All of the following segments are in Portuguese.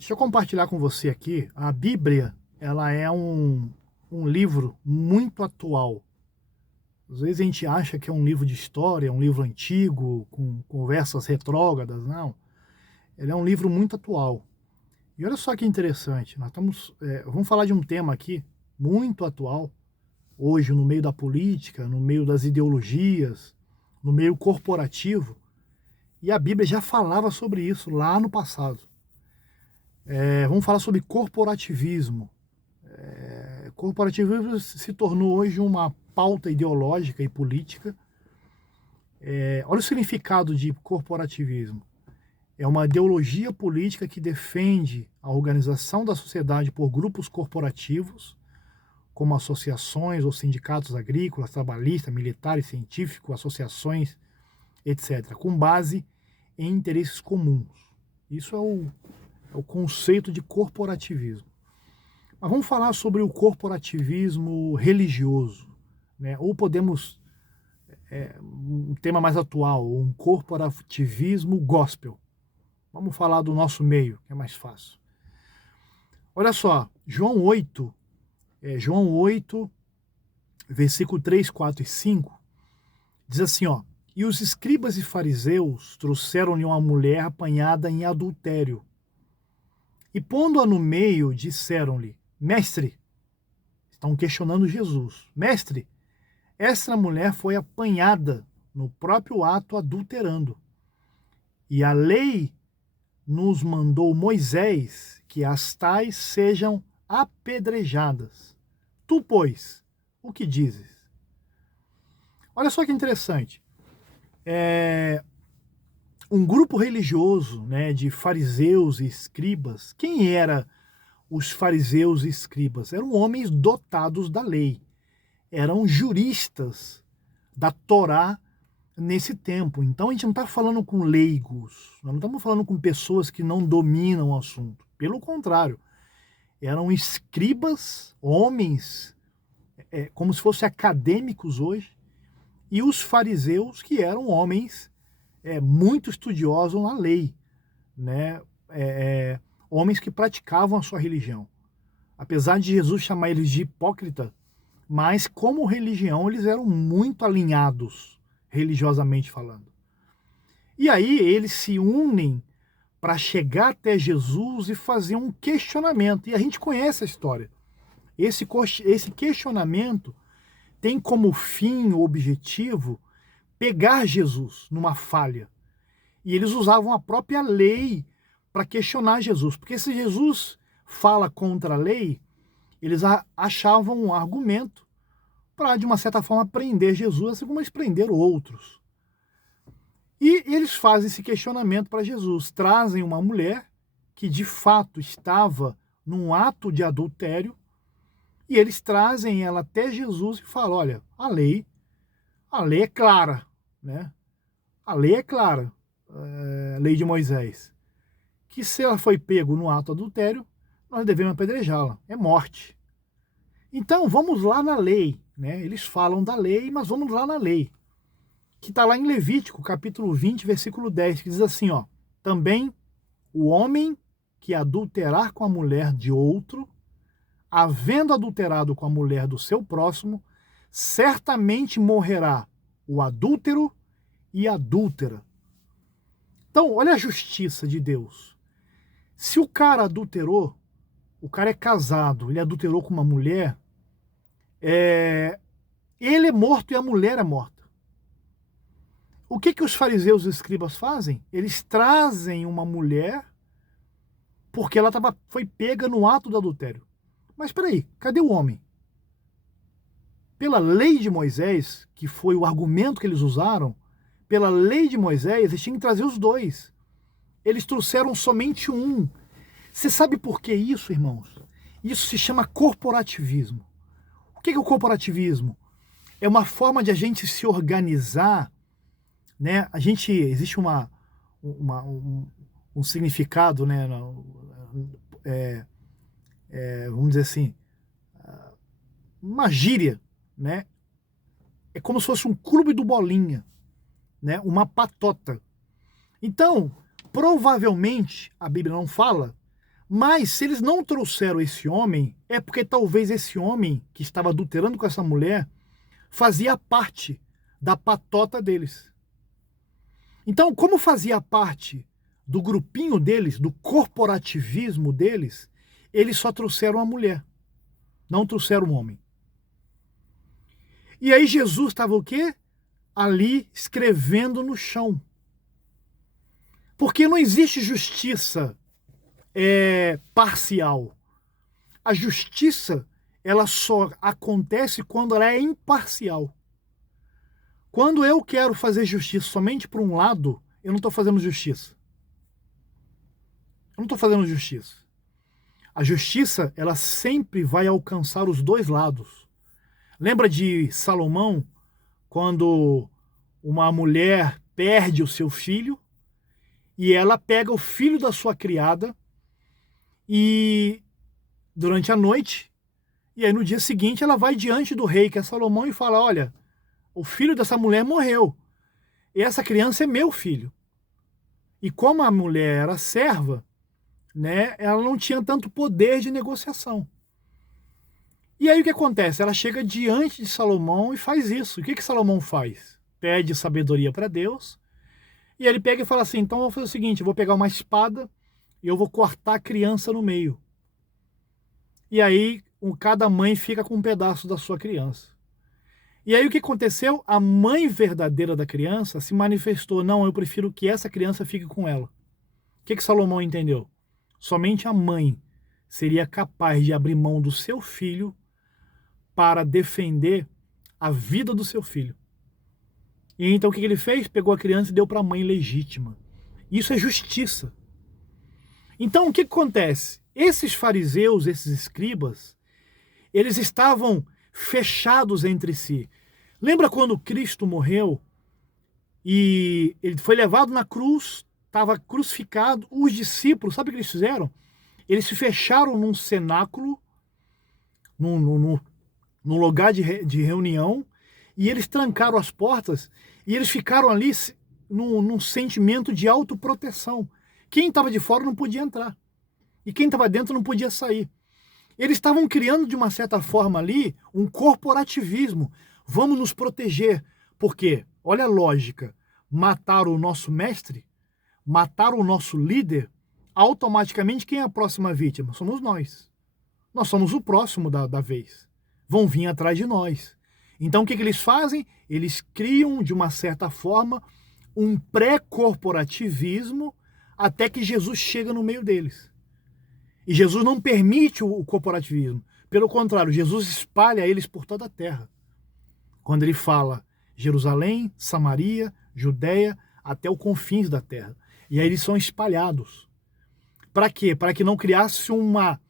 Deixa eu compartilhar com você aqui. A Bíblia, ela é um livro muito atual. Às vezes a gente acha que é um livro de história, um livro antigo, com conversas retrógradas. Não. Ele é um livro muito atual. E olha só que interessante. Vamos falar de um tema aqui muito atual, hoje no meio da política, no meio das ideologias, no meio corporativo. E a Bíblia já falava sobre isso lá no passado. Vamos falar sobre corporativismo. Corporativismo se tornou hoje uma pauta ideológica e política. Olha o significado de corporativismo. É uma ideologia política que defende a organização da sociedade por grupos corporativos, como associações ou sindicatos agrícolas, trabalhistas, militares, científicos, associações, etc., com base em interesses comuns. Isso é o conceito de corporativismo. Mas vamos falar sobre o corporativismo religioso, né? Ou podemos, um tema mais atual, um corporativismo gospel. Vamos falar do nosso meio, que é mais fácil. Olha só, João 8, versículo 3, 4 e 5, diz assim, ó: E os escribas e fariseus trouxeram-lhe uma mulher apanhada em adultério. E pondo-a no meio, disseram-lhe: Mestre, estão questionando Jesus. Mestre, essa mulher foi apanhada no próprio ato adulterando. E a lei nos mandou Moisés que as tais sejam apedrejadas. Tu, pois, o que dizes? Olha só que interessante. Um grupo religioso, né, de fariseus e escribas. Quem era os fariseus e escribas? Eram homens dotados da lei. Eram juristas da Torá nesse tempo. Então a gente não está falando com leigos, nós não estamos falando com pessoas que não dominam o assunto. Pelo contrário, eram escribas, homens, como se fossem acadêmicos hoje, e os fariseus, que eram homens muito estudiosos na lei, né? Homens que praticavam a sua religião. Apesar de Jesus chamar eles de hipócrita, mas como religião eles eram muito alinhados, religiosamente falando. E aí eles se unem para chegar até Jesus e fazer um questionamento. E a gente conhece a história. Esse questionamento tem como fim, o objetivo, pegar Jesus numa falha. E eles usavam a própria lei para questionar Jesus. Porque se Jesus fala contra a lei, eles achavam um argumento para, de uma certa forma, prender Jesus, assim como eles prenderam outros. E eles fazem esse questionamento para Jesus. Trazem uma mulher que, de fato, estava num ato de adultério, e eles trazem ela até Jesus e falam: olha, a lei é clara, né? A lei é clara, a lei de Moisés, que se ela foi pego no ato adultério, nós devemos apedrejá-la, é morte. Então vamos lá na lei, né? Eles falam da lei, mas vamos lá na lei, que está lá em Levítico, capítulo 20, versículo 10, que diz assim, ó: também o homem que adulterar com a mulher de outro, havendo adulterado com a mulher do seu próximo, certamente morrerá o adúltero e a adúltera. Então, olha a justiça de Deus. Se o cara adulterou, o cara é casado, ele adulterou com uma mulher, ele é morto e a mulher é morta. O que os fariseus e escribas fazem? Eles trazem uma mulher porque ela foi pega no ato do adultério. Mas espera aí, cadê o homem? Pela lei de Moisés, que foi o argumento que eles usaram, pela lei de Moisés, eles tinham que trazer os dois. Eles trouxeram somente um. Você sabe por que isso, irmãos? Isso se chama corporativismo. O que é o corporativismo? É uma forma de a gente se organizar, né? Existe um significado, né? Vamos dizer assim, uma gíria, né? É como se fosse um clube do bolinha, né? Uma patota. Então, provavelmente, a Bíblia não fala, Mas se eles não trouxeram esse homem, é porque talvez esse homem que estava adulterando com essa mulher fazia parte da patota deles. Então, como fazia parte do grupinho deles, do corporativismo deles, eles só trouxeram a mulher, não trouxeram o homem. E aí Jesus estava o quê? Ali escrevendo no chão. Porque não existe justiça parcial. A justiça, ela só acontece quando ela é imparcial. Quando eu quero fazer justiça somente por um lado, eu não estou fazendo justiça. Eu não estou fazendo justiça. A justiça, ela sempre vai alcançar os dois lados. Lembra de Salomão, quando uma mulher perde o seu filho e ela pega o filho da sua criada e durante a noite, e aí no dia seguinte ela vai diante do rei, que é Salomão, e fala: olha, o filho dessa mulher morreu, e essa criança é meu filho. E como a mulher era serva, né, ela não tinha tanto poder de negociação. E aí o que acontece? Ela chega diante de Salomão e faz isso. O que Salomão faz? Pede sabedoria para Deus, e ele pega e fala assim: então eu vou fazer o seguinte, eu vou pegar uma espada e eu vou cortar a criança no meio. E aí cada mãe fica com um pedaço da sua criança. E aí o que aconteceu? A mãe verdadeira da criança se manifestou: não, eu prefiro que essa criança fique com ela. O que Salomão entendeu? Somente a mãe seria capaz de abrir mão do seu filho para defender a vida do seu filho. E então o que ele fez? Pegou a criança e deu para a mãe legítima. Isso é justiça. Então o que acontece? Esses fariseus, esses escribas, eles estavam fechados entre si. Lembra quando Cristo morreu e ele foi levado na cruz, estava crucificado, os discípulos, sabe o que eles fizeram? Eles se fecharam num cenáculo, num lugar de reunião, e eles trancaram as portas e eles ficaram ali num sentimento de autoproteção. Quem estava de fora não podia entrar e quem estava dentro não podia sair. Eles estavam criando de uma certa forma ali um corporativismo. Vamos nos proteger. Por quê? Olha a lógica. Mataram o nosso mestre, mataram o nosso líder, automaticamente quem é a próxima vítima? Somos nós. Nós somos o próximo da vez. Vão vir atrás de nós. Então o que eles fazem? Eles criam de uma certa forma um pré-corporativismo até que Jesus chega no meio deles. E Jesus não permite o corporativismo. Pelo contrário, Jesus espalha eles por toda a terra. Quando ele fala Jerusalém, Samaria, Judéia, até os confins da terra. E aí eles são espalhados. Para quê? Para que não criasse uma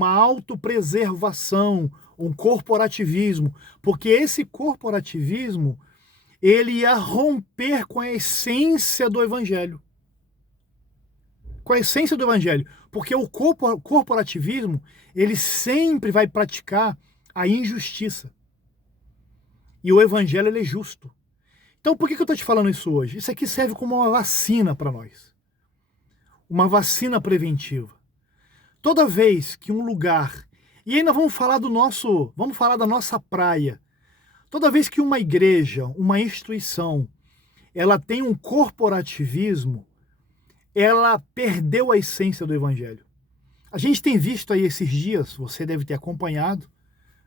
autopreservação, um corporativismo. Porque esse corporativismo, ele ia romper com a essência do evangelho. Com a essência do evangelho. Porque o corporativismo, ele sempre vai praticar a injustiça. E o evangelho, ele é justo. Então, por que eu estou te falando isso hoje? Isso aqui serve como uma vacina para nós. Uma vacina preventiva. Toda vez que um lugar... E ainda vamos falar da nossa praia. Toda vez que uma igreja, uma instituição, ela tem um corporativismo, ela perdeu a essência do evangelho. A gente tem visto aí esses dias, você deve ter acompanhado,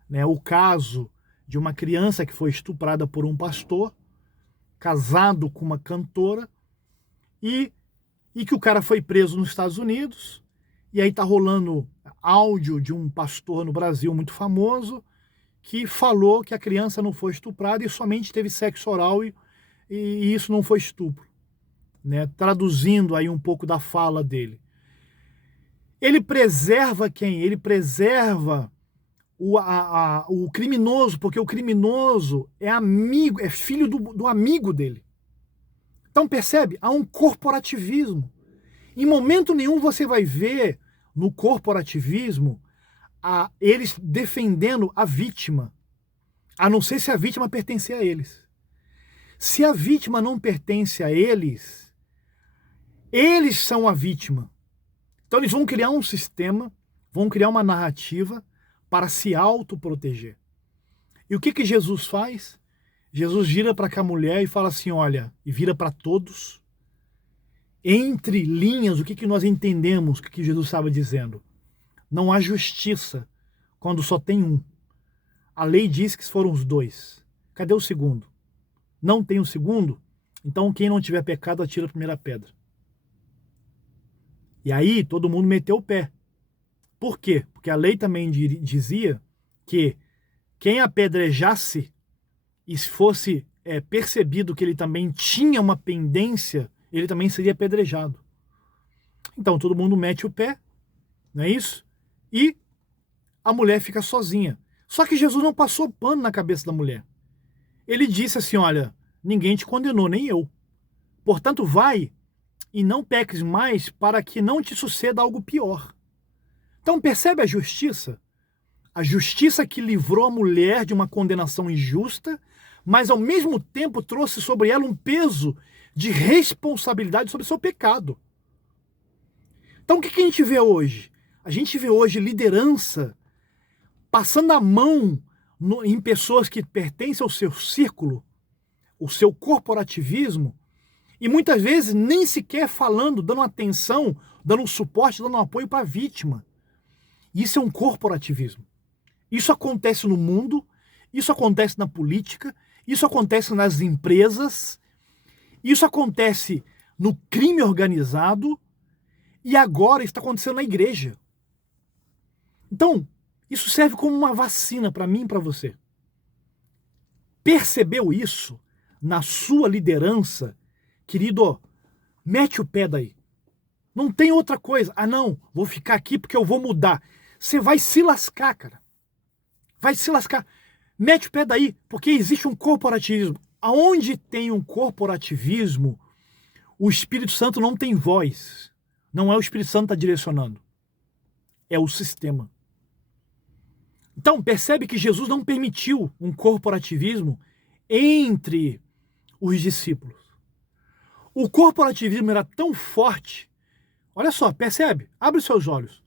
né, o caso de uma criança que foi estuprada por um pastor, casado com uma cantora, e que o cara foi preso nos Estados Unidos, e aí tá rolando áudio de um pastor no Brasil muito famoso, que falou que a criança não foi estuprada e somente teve sexo oral e isso não foi estupro. Né, traduzindo aí um pouco da fala dele. Ele preserva quem? Ele preserva o criminoso, porque o criminoso é amigo, é filho do amigo dele. Então percebe? Há um corporativismo. Em momento nenhum você vai ver no corporativismo eles defendendo a vítima, a não ser se a vítima pertencer a eles. Se a vítima não pertence a eles, eles são a vítima. Então eles vão criar um sistema, vão criar uma narrativa para se autoproteger. E o que Jesus faz? Jesus vira para aquela mulher e fala assim, olha, e vira para todos. Entre linhas, o que nós entendemos que Jesus estava dizendo? Não há justiça quando só tem um. A lei diz que foram os dois. Cadê o segundo? Não tem o segundo? Então quem não tiver pecado atira a primeira pedra. E aí todo mundo meteu o pé. Por quê? Porque a lei também dizia que quem apedrejasse e fosse percebido que ele também tinha uma pendência, ele também seria apedrejado. Então todo mundo mete o pé, não é isso? E a mulher fica sozinha. Só que Jesus não passou pano na cabeça da mulher. Ele disse assim, olha, ninguém te condenou, nem eu. Portanto, vai e não peques mais para que não te suceda algo pior. Então percebe a justiça? A justiça que livrou a mulher de uma condenação injusta, mas ao mesmo tempo trouxe sobre ela um peso de responsabilidade sobre o seu pecado. Então o que a gente vê hoje? A gente vê hoje liderança passando a mão em pessoas que pertencem ao seu círculo, o seu corporativismo, e muitas vezes nem sequer falando, dando atenção, dando um suporte, dando um apoio para a vítima. Isso é um corporativismo. Isso acontece no mundo, isso acontece na política, isso acontece nas empresas, isso acontece no crime organizado e agora está acontecendo na igreja. Então, isso serve como uma vacina para mim e para você. Percebeu isso na sua liderança? Querido, mete o pé daí. Não tem outra coisa. Ah, não, vou ficar aqui porque eu vou mudar. Você vai se lascar, cara. Vai se lascar. Mete o pé daí, porque existe um corporativismo. Aonde tem um corporativismo, o Espírito Santo não tem voz. Não é o Espírito Santo que está direcionando. É o sistema. Então, percebe que Jesus não permitiu um corporativismo entre os discípulos. O corporativismo era tão forte. Olha só, percebe? Abre os seus olhos.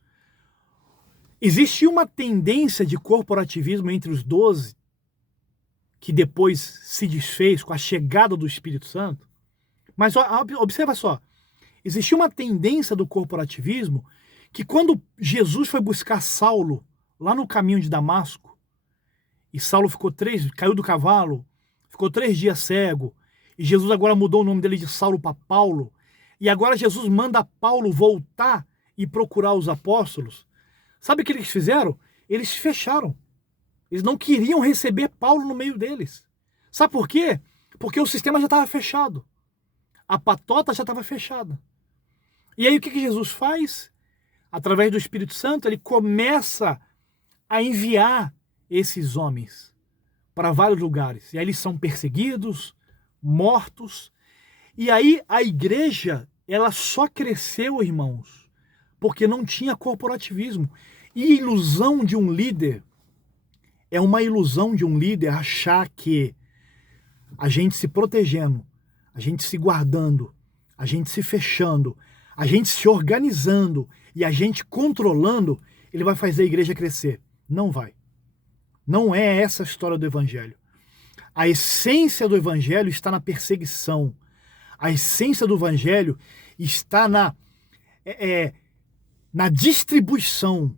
Existia uma tendência de corporativismo entre os 12, que depois se desfez com a chegada do Espírito Santo. Mas observa só, existia uma tendência do corporativismo que quando Jesus foi buscar Saulo lá no caminho de Damasco, e Saulo caiu do cavalo, ficou 3 dias cego, e Jesus agora mudou o nome dele de Saulo para Paulo, e agora Jesus manda Paulo voltar e procurar os apóstolos. Sabe o que eles fizeram? Eles se fecharam. Eles não queriam receber Paulo no meio deles. Sabe por quê? Porque o sistema já estava fechado. A patota já estava fechada. E aí o que Jesus faz? Através do Espírito Santo, ele começa a enviar esses homens para vários lugares. E aí eles são perseguidos, mortos. E aí a igreja, ela só cresceu, irmãos, porque não tinha corporativismo. E ilusão de um líder, é uma ilusão de um líder achar que a gente se protegendo, a gente se guardando, a gente se fechando, a gente se organizando e a gente controlando, ele vai fazer a igreja crescer. Não vai. Não é essa a história do evangelho. A essência do evangelho está na perseguição. A essência do evangelho está na distribuição.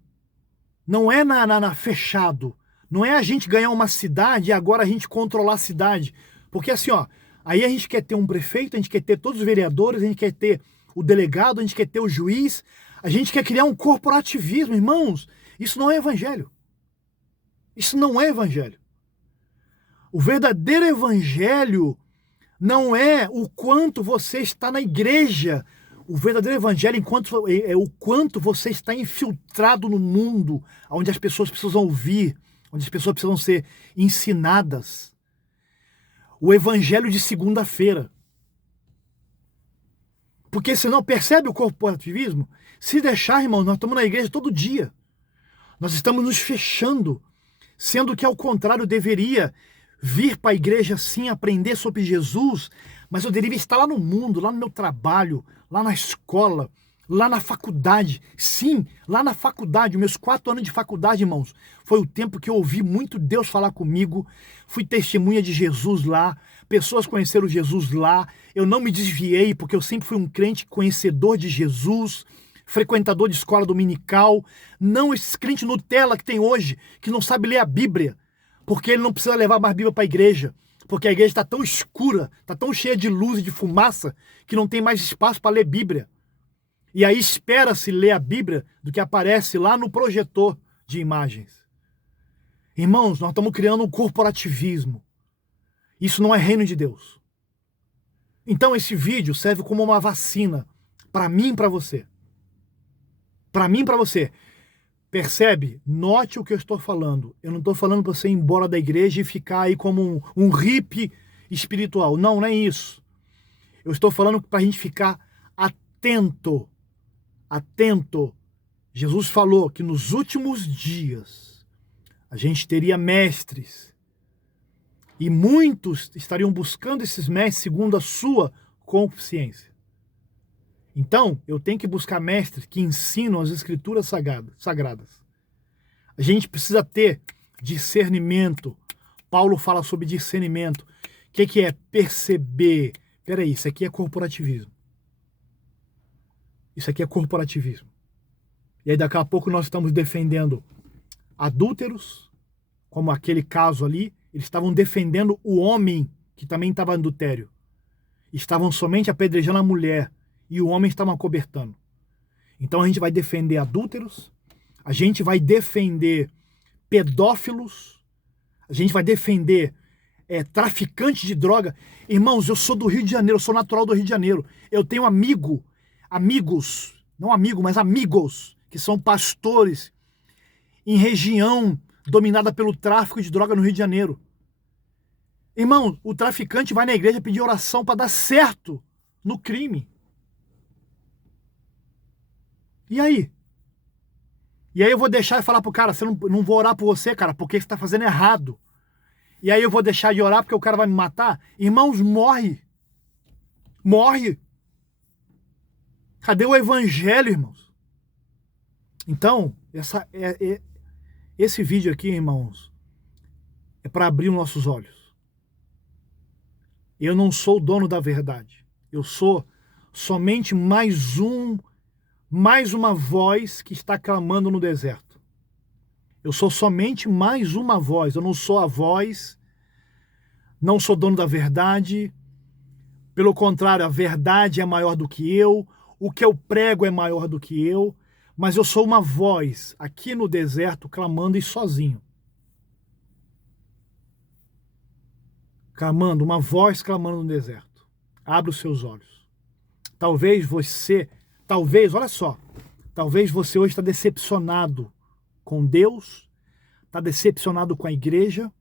Não é na fechado. Não é a gente ganhar uma cidade e agora a gente controlar a cidade. Porque assim, ó, aí a gente quer ter um prefeito, a gente quer ter todos os vereadores, a gente quer ter o delegado, a gente quer ter o juiz, a gente quer criar um corporativismo, irmãos. Isso não é evangelho. Isso não é evangelho. O verdadeiro evangelho não é o quanto você está na igreja. O verdadeiro evangelho é o quanto você está infiltrado no mundo, onde as pessoas precisam ouvir, onde as pessoas precisam ser ensinadas. O evangelho de segunda-feira. Porque senão, percebe o corporativismo? Se deixar, irmão, nós estamos na igreja todo dia. Nós estamos nos fechando, sendo que ao contrário deveria vir para a igreja sim, aprender sobre Jesus, mas eu deveria estar lá no mundo, lá no meu trabalho, lá na escola, lá na faculdade. Sim, lá na faculdade, meus 4 anos de faculdade, irmãos, foi o tempo que eu ouvi muito Deus falar comigo, fui testemunha de Jesus lá, pessoas conheceram Jesus lá, eu não me desviei, porque eu sempre fui um crente conhecedor de Jesus, frequentador de escola dominical, não esses crentes Nutella que tem hoje, que não sabe ler a Bíblia, porque ele não precisa levar mais Bíblia para a igreja, porque a igreja está tão escura, está tão cheia de luz e de fumaça, que não tem mais espaço para ler Bíblia. E aí espera-se ler a Bíblia do que aparece lá no projetor de imagens. Irmãos, nós estamos criando um corporativismo. Isso não é reino de Deus. Então esse vídeo serve como uma vacina para mim e para você. Para mim e para você. Percebe? Note o que eu estou falando. Eu não estou falando para você ir embora da igreja e ficar aí como um hippie espiritual. Não, não é isso. Eu estou falando para a gente ficar atento. Atento. Jesus falou que nos últimos dias a gente teria mestres. E muitos estariam buscando esses mestres segundo a sua consciência. Então, eu tenho que buscar mestres que ensinam as escrituras sagradas. A gente precisa ter discernimento. Paulo fala sobre discernimento. O que é perceber? Peraí, isso aqui é corporativismo. Isso aqui é corporativismo. E aí daqui a pouco nós estamos defendendo adúlteros, como aquele caso ali. Eles estavam defendendo o homem que também estava adultério. Estavam somente apedrejando a mulher. E o homem estava acobertando. Então a gente vai defender adúlteros, a gente vai defender pedófilos, a gente vai defender traficantes de droga. Irmãos, eu sou do Rio de Janeiro, eu sou natural do Rio de Janeiro. Eu tenho amigos, não amigo, mas amigos, que são pastores em região dominada pelo tráfico de droga no Rio de Janeiro. Irmão, o traficante vai na igreja pedir oração para dar certo no crime. E aí? E aí eu vou deixar de falar pro cara, não vou orar por você, cara, porque você está fazendo errado. E aí eu vou deixar de orar porque o cara vai me matar? Irmãos, morre. Morre. Cadê o evangelho, irmãos? Então, esse vídeo aqui, irmãos, é para abrir os nossos olhos. Eu não sou o dono da verdade. Eu sou somente mais uma voz que está clamando no deserto. Eu sou somente mais uma voz. Eu não sou a voz, não sou dono da verdade. Pelo contrário, a verdade é maior do que eu. O que eu prego é maior do que eu. Mas eu sou uma voz aqui no deserto clamando e sozinho. Clamando, uma voz clamando no deserto. Abre os seus olhos. Talvez, olha só, talvez você hoje está decepcionado com Deus, está decepcionado com a igreja,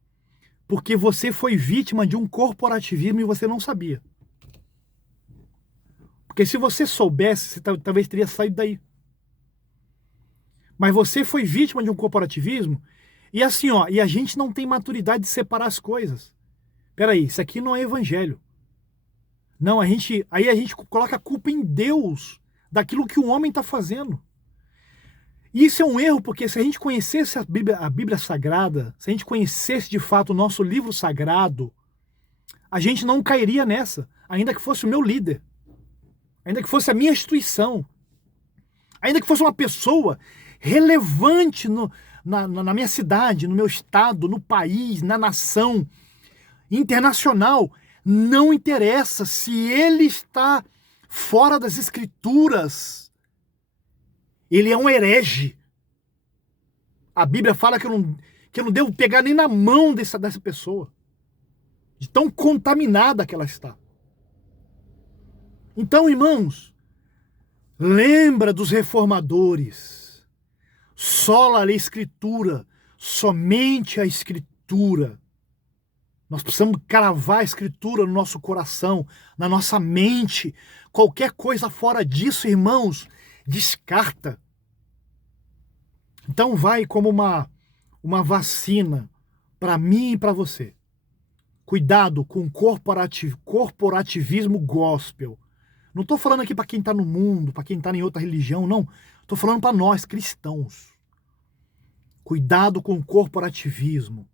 porque você foi vítima de um corporativismo e você não sabia. Porque se você soubesse, você talvez teria saído daí. Mas você foi vítima de um corporativismo e assim, ó, e a gente não tem maturidade de separar as coisas. Peraí, isso aqui não é evangelho. Não, aí a gente coloca a culpa em Deus daquilo que o homem está fazendo. E isso é um erro, porque se a gente conhecesse a Bíblia Sagrada, se a gente conhecesse de fato o nosso livro sagrado, a gente não cairia nessa, ainda que fosse o meu líder, ainda que fosse a minha instituição, ainda que fosse uma pessoa relevante na minha cidade, no meu estado, no país, na nação, internacional. Não interessa se ele está fora das escrituras. Ele é um herege. A Bíblia fala que eu não devo pegar nem na mão dessa pessoa. De tão contaminada que ela está. Então, irmãos, lembra dos reformadores. Sola a escritura. Somente a escritura. Nós precisamos cravar a escritura no nosso coração, na nossa mente. Qualquer coisa fora disso, irmãos, descarta. Então vai como uma vacina para mim e para você. Cuidado com o corporativismo gospel. Não estou falando aqui para quem está no mundo, para quem está em outra religião, não. Estou falando para nós, cristãos. Cuidado com o corporativismo.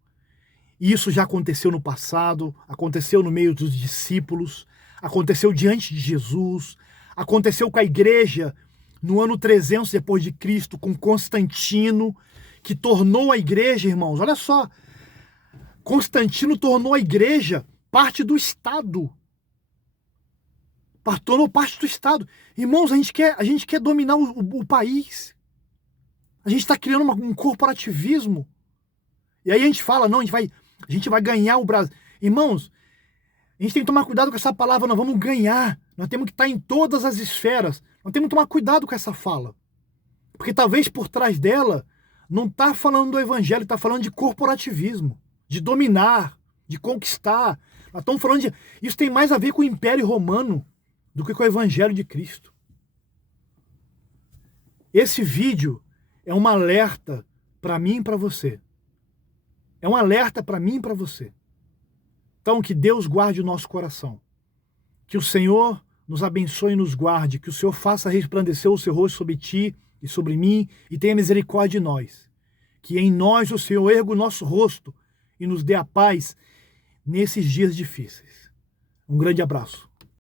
Isso já aconteceu no passado, aconteceu no meio dos discípulos, aconteceu diante de Jesus, aconteceu com a igreja no ano 300 depois de Cristo, com Constantino, que tornou a igreja, irmãos, olha só, Constantino tornou a igreja parte do Estado. Tornou parte do Estado. Irmãos, a gente quer dominar o país. A gente está criando um corporativismo. E aí a gente fala, não, a gente vai ganhar o Brasil. Irmãos, a gente tem que tomar cuidado com essa palavra, nós vamos ganhar. Nós temos que estar em todas as esferas. Nós temos que tomar cuidado com essa fala. Porque talvez por trás dela não está falando do evangelho, está falando de corporativismo, de dominar, de conquistar. Nós estamos falando de... Isso tem mais a ver com o Império Romano do que com o evangelho de Cristo. Esse vídeo é um alerta para mim e para você. É um alerta para mim e para você. Então, que Deus guarde o nosso coração. Que o Senhor nos abençoe e nos guarde. Que o Senhor faça resplandecer o seu rosto sobre ti e sobre mim e tenha misericórdia de nós. Que em nós o Senhor erga o nosso rosto e nos dê a paz nesses dias difíceis. Um grande abraço.